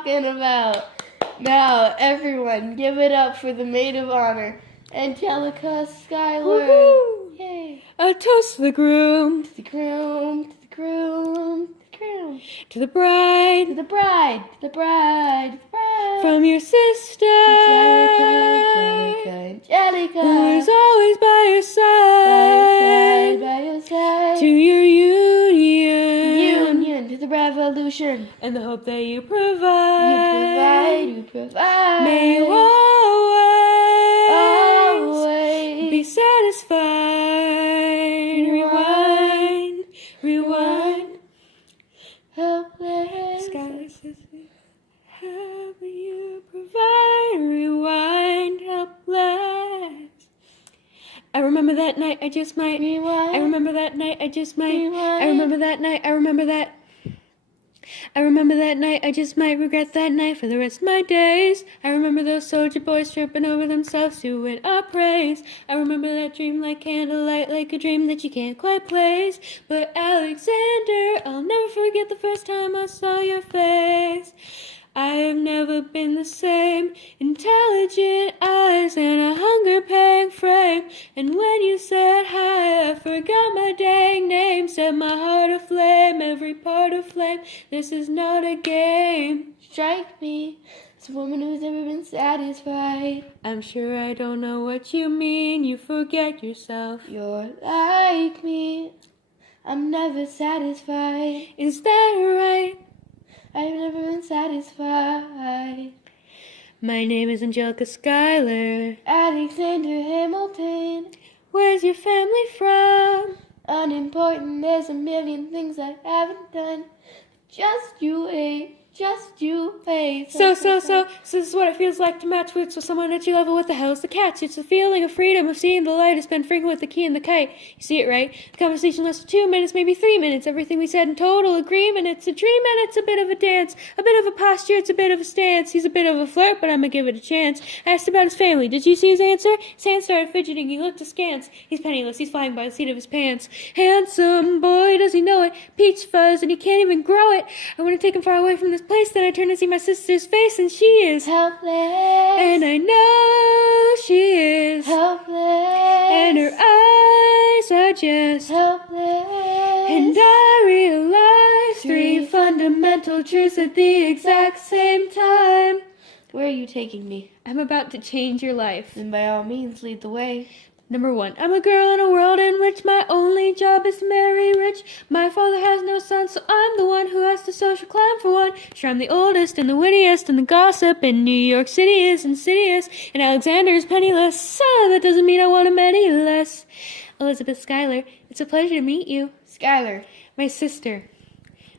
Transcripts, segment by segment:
talking about. Now, everyone, give it up for the maid of honor, Angelica Schuyler. Woohoo! Yay! A toast to the groom, To the groom, to the groom, to the groom, to the bride, to the bride, to the bride, to the bride. from your sister, Angelica, who is always by your side, by your side, to your union, to the revolution. and the hope that you provide. You provide. May you always be satisfied. Rewind, rewind. Helpless. Sky says, how will you provide? Rewind, helpless. I remember that night, I just might. Rewind. I remember that night, I just might. Rewind. I remember that night, I remember that. I remember that night, I just might regret that night for the rest of my days. I remember those soldier boys tripping over themselves to win our praise. I remember that dream like candlelight, like a dream that you can't quite place. But Alexander, I'll never forget the first time I saw your face. I have never been the same. Intelligent eyes and a hunger-pang frame. And when you said hi, I forgot my dang name. Set my heart aflame, every part aflame. This is not a game. Strike me as a woman who's never been satisfied. I'm sure I don't know what you mean. You forget yourself. You're like me. I'm never satisfied. Is that right? I've never been satisfied. My name is Angelica Schuyler. Alexander Hamilton. Where's your family from? Unimportant, there's a million things I haven't done. Just you wait, just you wait. So this is what it feels like to match wits with someone at your level. What the hell's the catch? It's the feeling of freedom, of seeing the light, of spend frequent with the key and the kite. You see it, right? The conversation lasts for 2 minutes, maybe 3 minutes. Everything we said in total agreement. It's a dream and it's a bit of a dance. A bit of a posture, it's a bit of a stance. He's a bit of a flirt, but I'ma give it a chance. I asked about his family. Did you see his answer? His hand started fidgeting. He looked askance. He's penniless. He's flying by the seat of his pants. Handsome boy, does he know it? Peach fuzz, and he can't even grow it. I want to take him far away from this place. Then I turn to see my sister's face, and she is helpless. And I know she is helpless. And her eyes are just helpless. And I realize 3 fundamental truths at the exact same time. Where are you taking me? I'm about to change your life. Then by all means, lead the way. Number 1, I'm a girl in a world in which my only job is to marry rich. My father has no sons, so I'm the one who has to social climb for one. Sure, I'm the oldest and the wittiest and the gossip, and New York City is insidious, and Alexander is penniless. So that doesn't mean I want him any less. Elizabeth Schuyler, it's a pleasure to meet you. Schuyler. My sister.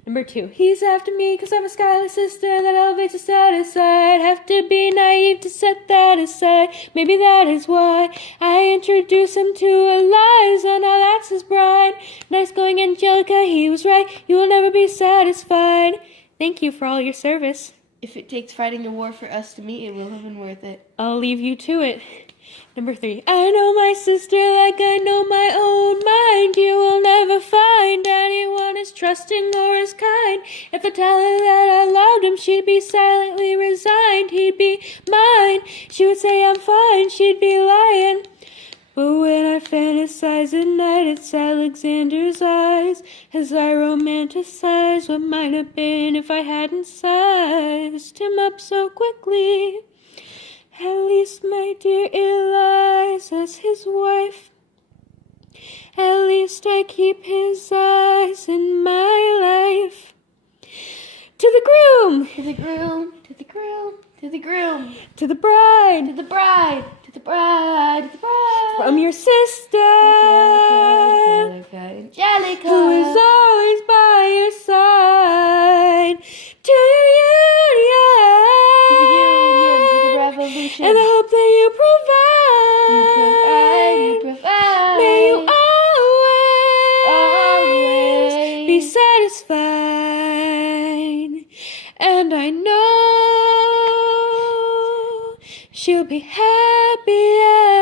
Number 2, he's after me because I'm a Schuyler sister that elevates a status. I'd have to be naive to set that aside. Maybe that is why I introduce him to Eliza. Now that's his bride. Nice going, Angelica, he was right. You will never be satisfied. Thank you for all your service. If it takes fighting a war for us to meet, it will have been worth it. I'll leave you to it. Number 3, I know my sister like I know my own mind. You will never find anyone as trusting or as kind. If I tell her that I loved him, she'd be silently resigned. He'd be mine. She would say I'm fine. She'd be lying. But when I fantasize at night, it's Alexander's eyes as I romanticize what might have been if I hadn't sized him up so quickly. At least, my dear Eliza's his wife. At least I keep his eyes in my life. To the groom! To the groom, to the groom, to the groom. To the bride! To the bride, to the bride, to the bride. From your sister! Angelica. Who is always by your side. To your union! To the revolution. And I hope that you provide. You provide. May you always be Always. satisfied. And I know she'll be happy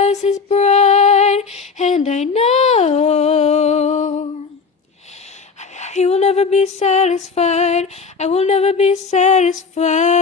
as his bride. And I know he will never be satisfied. I will never be satisfied.